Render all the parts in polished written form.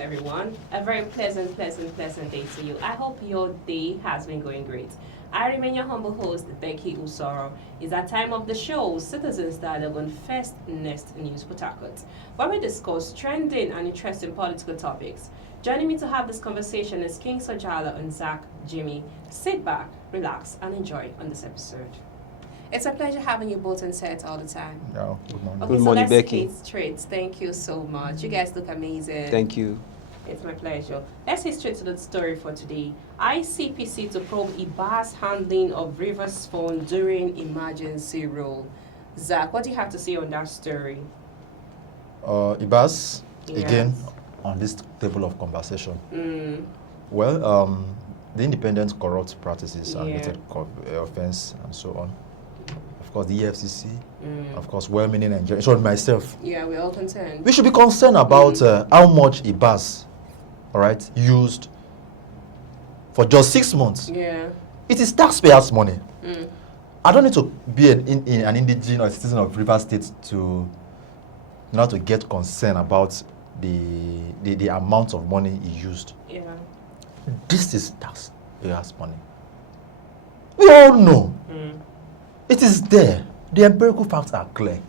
everyone. A very pleasant day to you. I hope your day has been going great. I remain your humble host, Becky Usoro. It's that time of the show, Citizens Dialogue on First Nest News Port Harcourt, where we discuss trending and interesting political topics. Joining me to have this conversation is King Sojala and Zach Jimmy. Sit back, relax, and enjoy on this episode. It's a pleasure having you both on set all the time. Yeah, good morning. Okay, Good morning, so let's Becky. hit straight. Thank you so much. You guys look amazing. Thank you. It's my pleasure. Let's hit straight to the story for today. ICPC to probe Iba's handling of Rivers Fund during emergency rule. Zach, what do you have to say on that story? Ibas, Yes. again, on this table of conversation. Well, the independent corrupt practices and Yeah. related offense and so on. Of course, the EFCC, of course, well-meaning Nigerians, so myself. Yeah, we're all concerned. We should be concerned about how much Ibas, all right, used for just 6 months. Yeah. It is taxpayers' money. I don't need to be an indigene or a citizen of Rivers State to not to get concerned about the amount of money he used. Yeah. This is taxpayers' money. We all know. It is there. The empirical facts are clear.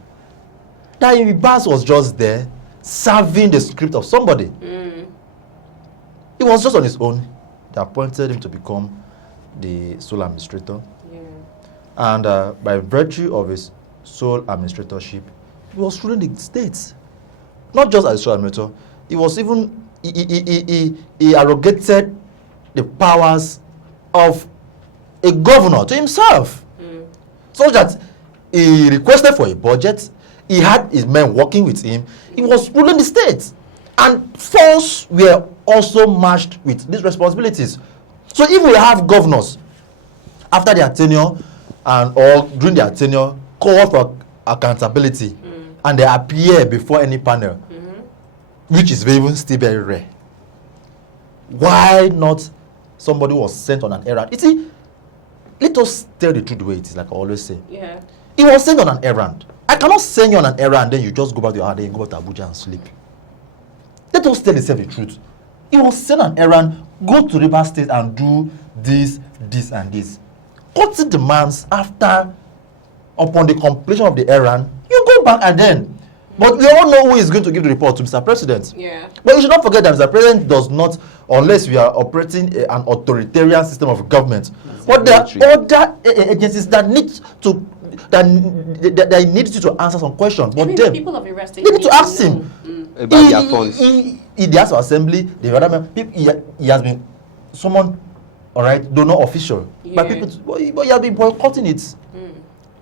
That Ibas was just there serving the script of somebody. He was just on his own. They appointed him to become the sole administrator. Yeah. And by virtue of his sole administratorship, he was ruling the state. Not just as a sole administrator, he was even, he arrogated the powers of a governor to himself. So that he requested for a budget, he had his men working with him, he was ruling the state. And funds were also matched with these responsibilities. So if we have governors after their tenure and or during their tenure call for accountability and they appear before any panel, which is even still very rare, why not somebody was sent on an errand? You see, let us tell the truth the way it is, like I always say. Yeah. He was sent on an errand. I cannot send you on an errand, then you just go back to your house and go to Abuja and sleep. Let us tell yourself the truth. He was sent on an errand, go to River State and do this, this, and this. Cutting demands after, upon the completion of the errand, you go back and then. But we all know who is going to give the report to Mr. President. Yeah. But you should not forget that Mr. President does not, unless we are operating an authoritarian system of government. But there are other agencies that need to that need you to answer some questions. But Even them, the people of Rivers State they need to ask know. him. About their funds. In the House of Assembly, the other man, he has been someone, all right, though not official, but Yeah. people, but he has been boycotting it.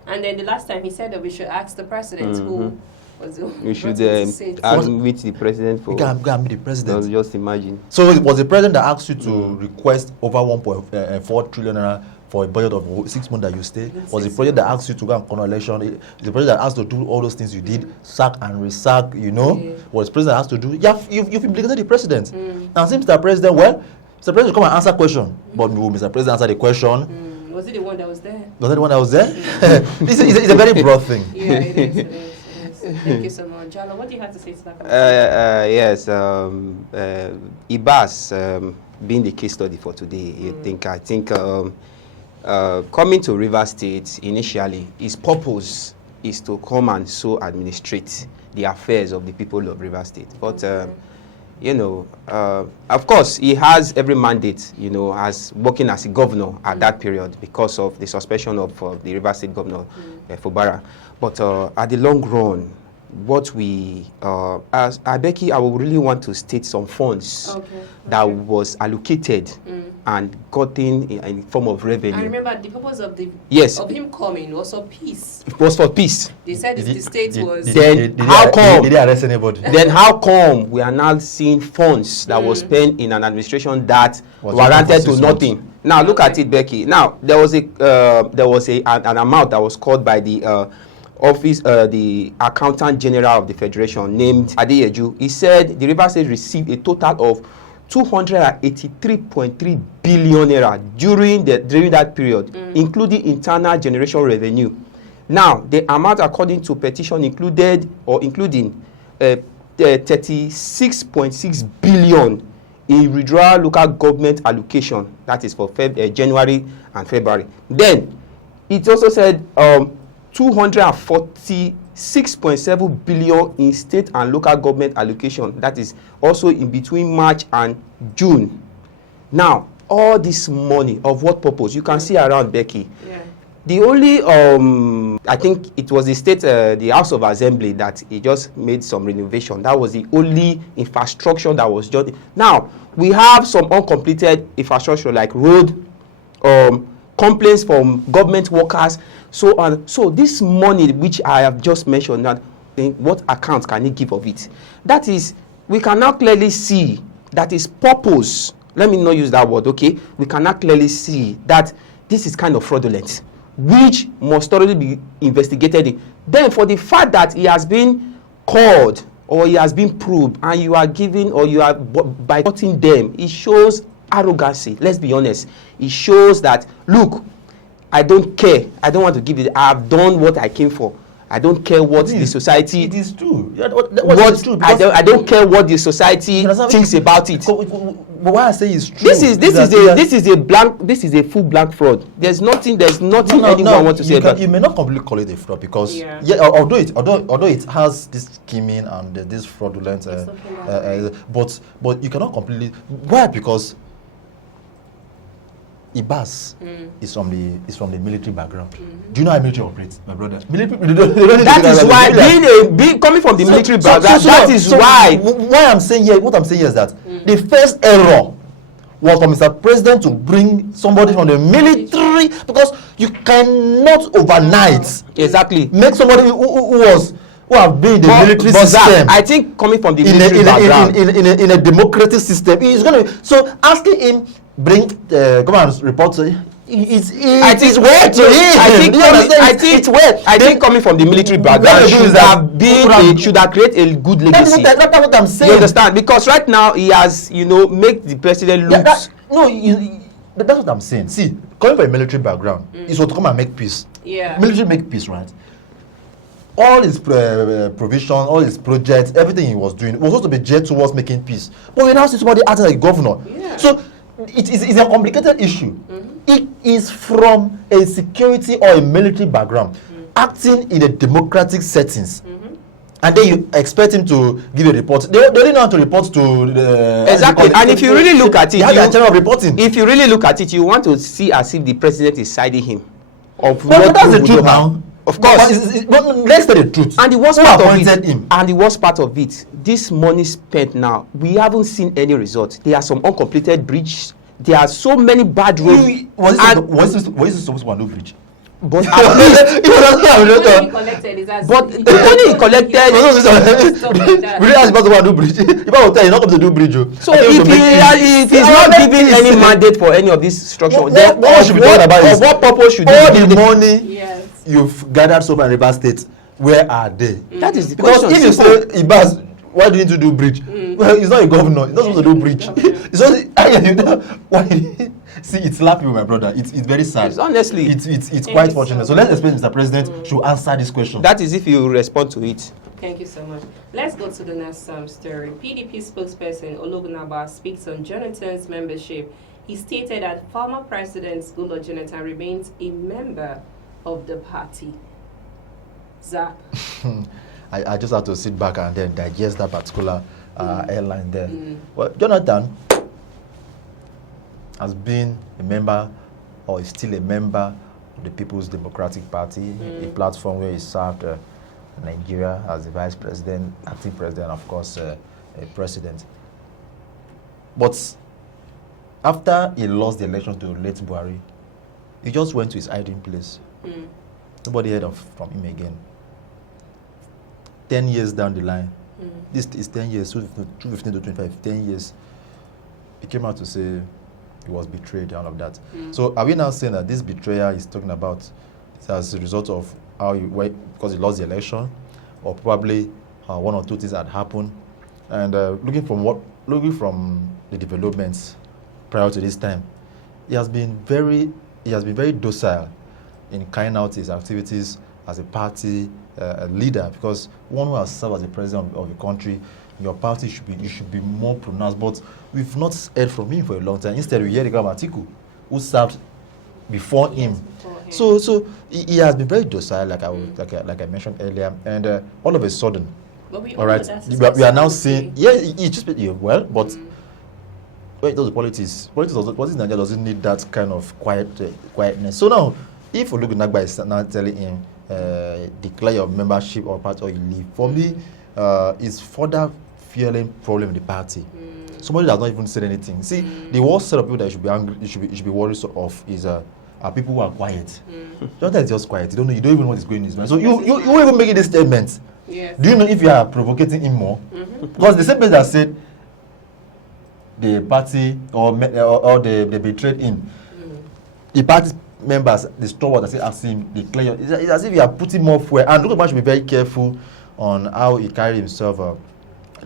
And then the last time he said that we should ask the president who was the We should brought him to sit. meet the president for. You can meet the president. Just imagine. So it was the president that asked you to request over 1.4 trillion naira for a budget of 6 months that you stay. Was the president that asked you to go and call an election? The president that asked to do all those things you did, sack and resack, you know? Yeah. What the president has to do? You've implicated the president. And since Mr. President, well, Mr. President come and answer question. But will Mr. President answer the question? Was it the one that was there? Was that the one that was there? It's a very broad thing. Yeah, it is. It is. Thank you so much. Jalo, what do you have to say to that? Yes, Ibas being the case study for today. I think coming to River State initially, his purpose is to come and so administrate the affairs of the people of River State. But of course, he has every mandate, as working as a governor at that period because of the suspension of the River State governor, Fubara. But at the long run, what we, as Becky, I would really want to state some funds that was allocated and gotten in form of revenue. I remember the purpose of of him coming was for peace. It was for peace. They said the state was. How come? Did they arrest anybody? Then how come we are now seeing funds that was spent in an administration that warranted to nothing? Now look at it, Becky. Now there was an amount that was called by the office, the accountant general of the federation named Adeyeju. He said the River State received a total of 283.3 billion naira during that period, including internal generation revenue. Now, the amount according to petition including 36.6 billion in withdrawal local government allocation. That is for January and February. Then it also said 246.7 billion in state and local government allocation. That is also in between March and June. Now, all this money, of what purpose? You can see around, Becky. Yeah. The only, I think it was the state, the House of Assembly that it just made some renovation. That was the only infrastructure that was just. Now, we have some uncompleted infrastructure like road, complaints from government workers, so on. So this money which I have just mentioned, that what account can it give of it? That is, we can now clearly see that is purpose. Let me not use that word, okay? We can now clearly see that this is kind of fraudulent, which must thoroughly be investigated. Then for the fact that he has been called or he has been probed and you are giving or you are boycotting them, it shows arrogancy. Let's be honest. It shows that, look, I don't care. I don't want to give it. I have done what I came for. I don't care what the society. It is true. What is true, I don't care what the society thinks about it. But why I say it's true? This is a full blank fraud. There's nothing anyone want to say about. You may not completely call it a fraud because although it has this scheming and this fraudulent, but you cannot completely. Why? Because Ibas is from the military background. Do you know how military operates, my brother? That is why being coming from the military background. That is why. What I'm saying here is that the first error was for Mr. President to bring somebody from the military, because you cannot overnight make somebody who have been in the military system. I think coming from the military background in a democratic system, he's going to. So asking him come and report to him. It's weird to him. I think coming from the military background should have created a good legacy. That's what I'm saying. You understand? Because right now he has, make the president look. That's what I'm saying. See, coming from a military background is to come and make peace. Yeah. Military make peace, right? All his provision, all his projects, everything he was doing was supposed to be geared towards making peace. But we now see somebody acting like a governor. Yeah. So it's a complicated issue. It is from a security or a military background, acting in a democratic settings. And then you expect him to give a report. They don't know how to report to the... Exactly. And if you really look at it... of reporting. If you really look at it, you want to see as if the president is siding him. But that's the truth now. Of course. Let's tell the truth. And the worst part of it, this money spent now, we haven't seen any results. There are some uncompleted bridges. There are so many bad roads. Was it supposed to do bridge? But at least the money he collected. Really ask about to do bridge. If I will tell you not to do bridge. So if he's not giving any mandate for any of this structure, then what purpose should all the money you've gathered so far in Rivers State, where are they? That is the because question. If you say Ibas, why do you need to do bridge? Well, he's not a governor. He's not supposed to do bridge. It's only why. See, it's laughing, my brother. It's very sad. Honestly, it's quite fortunate. So let's expect Mr. President should answer this question. That is if you respond to it. Thank you so much. Let's go to the next story. PDP spokesperson Ologunagba speaks on Jonathan's membership. He stated that former President Goodluck Jonathan remains a member of the party. Zach. I just have to sit back and then digest that particular airline there. Well, Jonathan has been a member, or is still a member of the People's Democratic Party, a platform where he served Nigeria as the vice president, acting president, of course, a president. But after he lost the election to late Buhari, he just went to his hiding place. Nobody heard from him again. 10 years down the line, this is 10 years, 2015 to 25, 10 years, he came out to say he was betrayed and all of that. So are we now saying that this betrayal is talking about as a result of how because he lost the election, or probably one or two things had happened? And looking from the developments prior to this time, he has been very docile in carrying out his activities as a party leader, because one who has served as the president of the country, your party should be more pronounced. But we've not heard from him for a long time. Instead, we hear the government Atiku, who served before him. So he has been very docile, like I mentioned earlier, and all of a sudden, all right, we are now seeing, he just well, but when it does the politics in Nigeria doesn't need that kind of quietness. So now, if Ologunagba is now telling him declare your membership or party or you leave, for me, it's further fueling problem in the party. Somebody does not even say anything. See, the worst set of people that you should be angry, you should be worried of is are people who are quiet. Sometimes it's just quiet. You don't even know what is going on in his mind. So you even making this statement. Yes. Do you know if you are provocating him more? Because the same person that said the party or they betrayed him, the party members, the stalwart that say asking him declare. It's as if you are putting more fuel. And Ologunagba should be very careful on how he carried himself.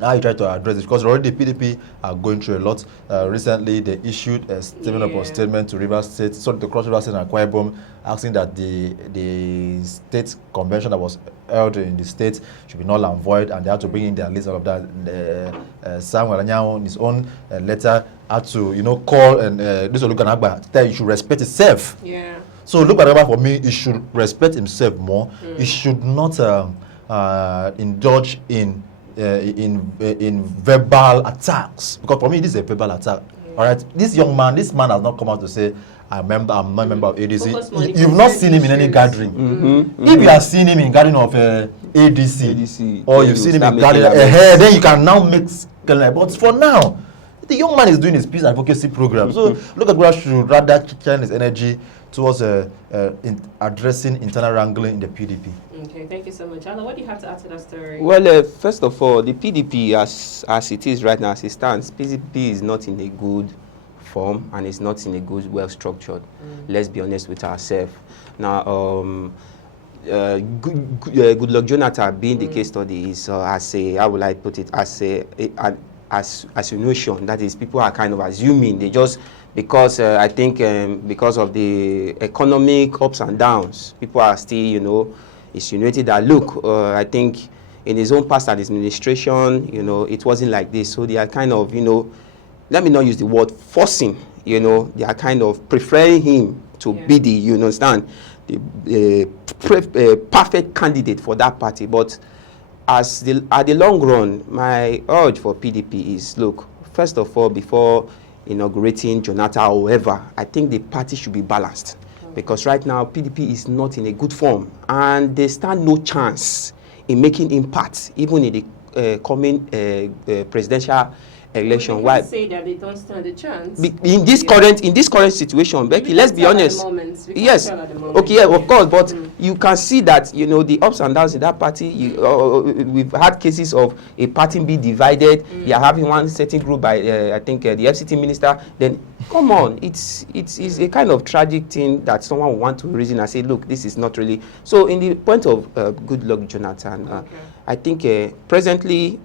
How you try to address it, because already the PDP are going through a lot. Recently, they issued a statement to Rivers State, so to cross Rivers State and Akwa Ibom, asking that the state convention that was held in the state should be null and void, and they had to bring in their list of that. Sam Walanyao, in his own letter, had to call and this Ologunagba that he should respect himself. Yeah. So Ologunagba, for me, he should respect himself more. He should not indulge in verbal attacks, because for me this is a verbal attack. All right, this man has not come out to say I'm not a member of ADC. You've not seen him in any gathering. If you have seen him in gathering of ADC, or you've seen him in gathering, then you can now make. But for now, the young man is doing his peace advocacy program. So look at what should rather channel his energy towards addressing internal wrangling in the PDP. Okay, thank you so much. Anna, what do you have to add to that story? Well, first of all, the PDP, as it is right now, as it stands, PDP is not in a good form and it's not in a good, well-structured. Let's be honest with ourselves. Now, Goodluck Jonathan being the case study is, how will I put it, as a notion. That is, people are kind of assuming, they just, because I think because of the economic ups and downs, people are still, insinuated that, look, I think in his own past administration, it wasn't like this. So they are kind of, let me not use the word forcing, they are kind of preferring him to be the, you understand, the perfect candidate for that party. But at the long run, my urge for PDP is, look, first of all, before inaugurating Jonathan or whoever, I think the party should be balanced. Because right now, PDP is not in a good form, and they stand no chance in making impact, even in the coming presidential election. Why say that they don't stand a chance? In this current situation, Becky, let's be honest. Yes, okay, yeah, of course, but you can see that the ups and downs in that party. We've had cases of a party being divided. You are having one certain group by I think the FCT minister. Then come on, it's a kind of tragic thing that someone will want to reason and say, look, this is not really. So in the point of Goodluck Jonathan, I think presently.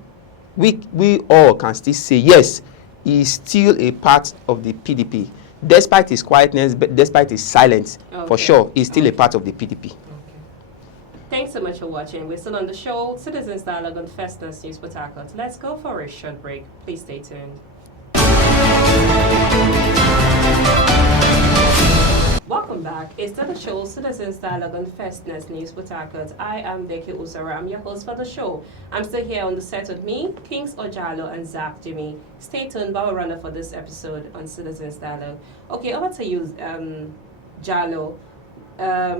We all can still say, yes, he is still a part of the PDP. Despite his quietness, despite his silence, for sure, he's still a part of the PDP. Thanks so much for watching. We're still on the show, Citizens Dialogue on Festus News Port Harcourt. Let's go for a short break. Please stay tuned. Welcome back. It's still the show, Citizens Dialogue on Festus News Port Harcourt. I am Becky Usara. I'm your host for the show. I'm still here on the set with me, Kings Ojalo and Zach Jimmy. Stay tuned, but we're running for this episode on Citizens Dialogue. Okay, over to you, Jalo.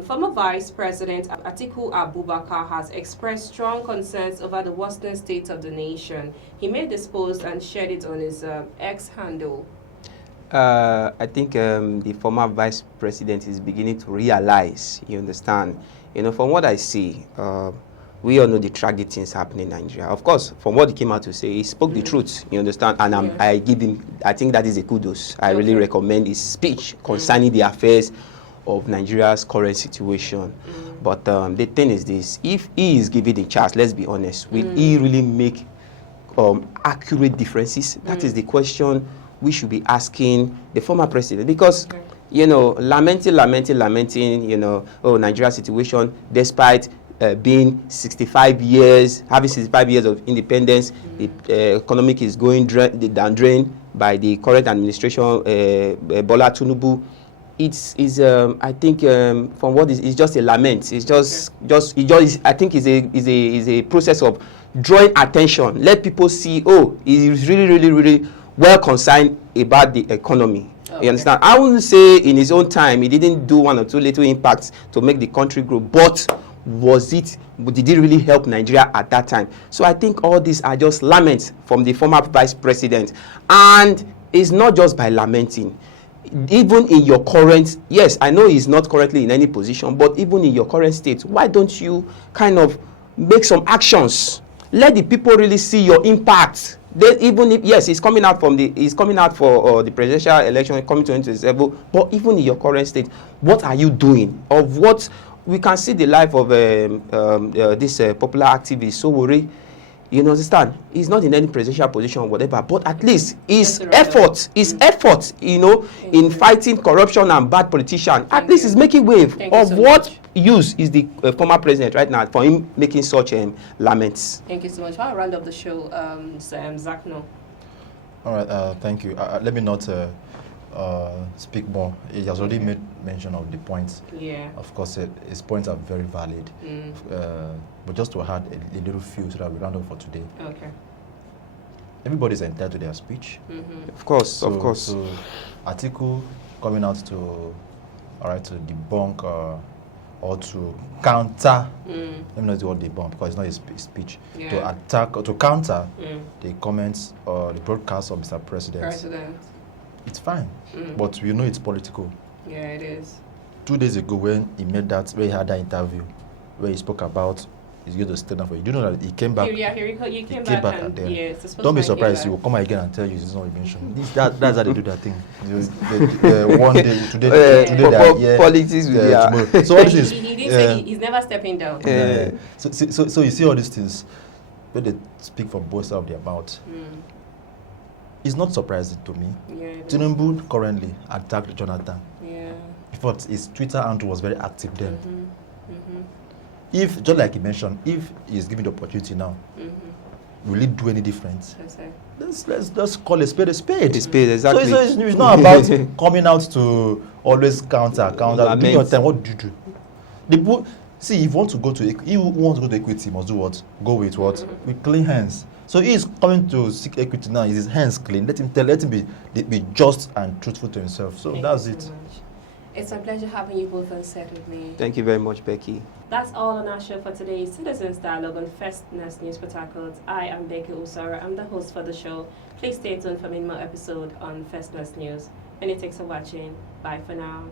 Former Vice President Atiku Abubakar has expressed strong concerns over the worsening state of the nation. He made this post and shared it on his X handle. I think the former vice president is beginning to realize, you understand, from what I see, we all know the tragic things happening in Nigeria. Of course, from what he came out to say, he spoke the truth, you understand, and I give him, I think that is a kudos. I really recommend his speech concerning the affairs of Nigeria's current situation. But the thing is this, if he is given the chance, let's be honest, will he really make accurate differences? That is the question we should be asking the former president, because lamenting, oh, Nigeria situation, despite being 65 years, having 65 years of independence, the economic is going down drain by the current administration, Bola Tinubu. I think from what is, it's just a lament. It's I think is a process of drawing attention. Let people see, oh, he's really well concerned about the economy. Okay. You understand? I wouldn't say in his own time he didn't do one or two little impacts to make the country grow, but did it really help Nigeria at that time? So I think all these are just laments from the former vice president, and it's not just by lamenting. Even in your current, yes, I know he's not currently in any position, but even in your current state, why don't you kind of make some actions? Let the people really see your impact. Even if, yes, he's coming out for the presidential election coming 2027, but even in your current state, what are you doing? Of what we can see the life of this popular activist Sowore. You understand? He's not in any presidential position or whatever, but at least his effort, in fighting corruption and bad politicians, at least he's making wave of what use is the former president right now for him making such laments. Thank you so much. I'll round up the show, Zach. No. All right, thank you. Let me not speak more. He has already made mention of the points. Yeah. Of course, his points are very valid. But just to add a little few so that we round up for today. Okay. Everybody's entitled to their speech. Of course. So, article coming out to debunk or to counter. Let me not do what debunk because it's not his speech. Yeah. To attack or to counter the comments or the broadcast of Mr. President. It's fine, but we know it's political. Yeah, it is. 2 days ago when he had that interview where he spoke about he's going to stand up for you. Do you know that he came back? He came back and yes, don't be surprised. He will come again and tell you it's not mentioned. That's how they do that thing. One day, today, politics. So what is he didn't say he's never stepping down. So you see all these things when they speak from both sides of their mouth. It's not surprising to me. Yeah, Tinubu currently attacked Jonathan. Yeah. But his Twitter handle was very active then. If, just like he mentioned, if he's given the opportunity now, will it do any difference? Let's just call a spade a spade. A spade, exactly. So it's not about coming out to always counter. Do your time. What do you do? See, if you want to go to equity, must do what? Go with what? With clean hands. So he is coming to seek equity now. Is his hands clean? Let him be just and truthful to himself. So that's it. So it's a pleasure having you both on set with me. Thank you very much, Becky. That's all on our show for today's Citizens Dialogue on First News Port Harcourt. I am Becky Usara. I'm the host for the show. Please stay tuned for many more episodes on First News. Many thanks for watching. Bye for now.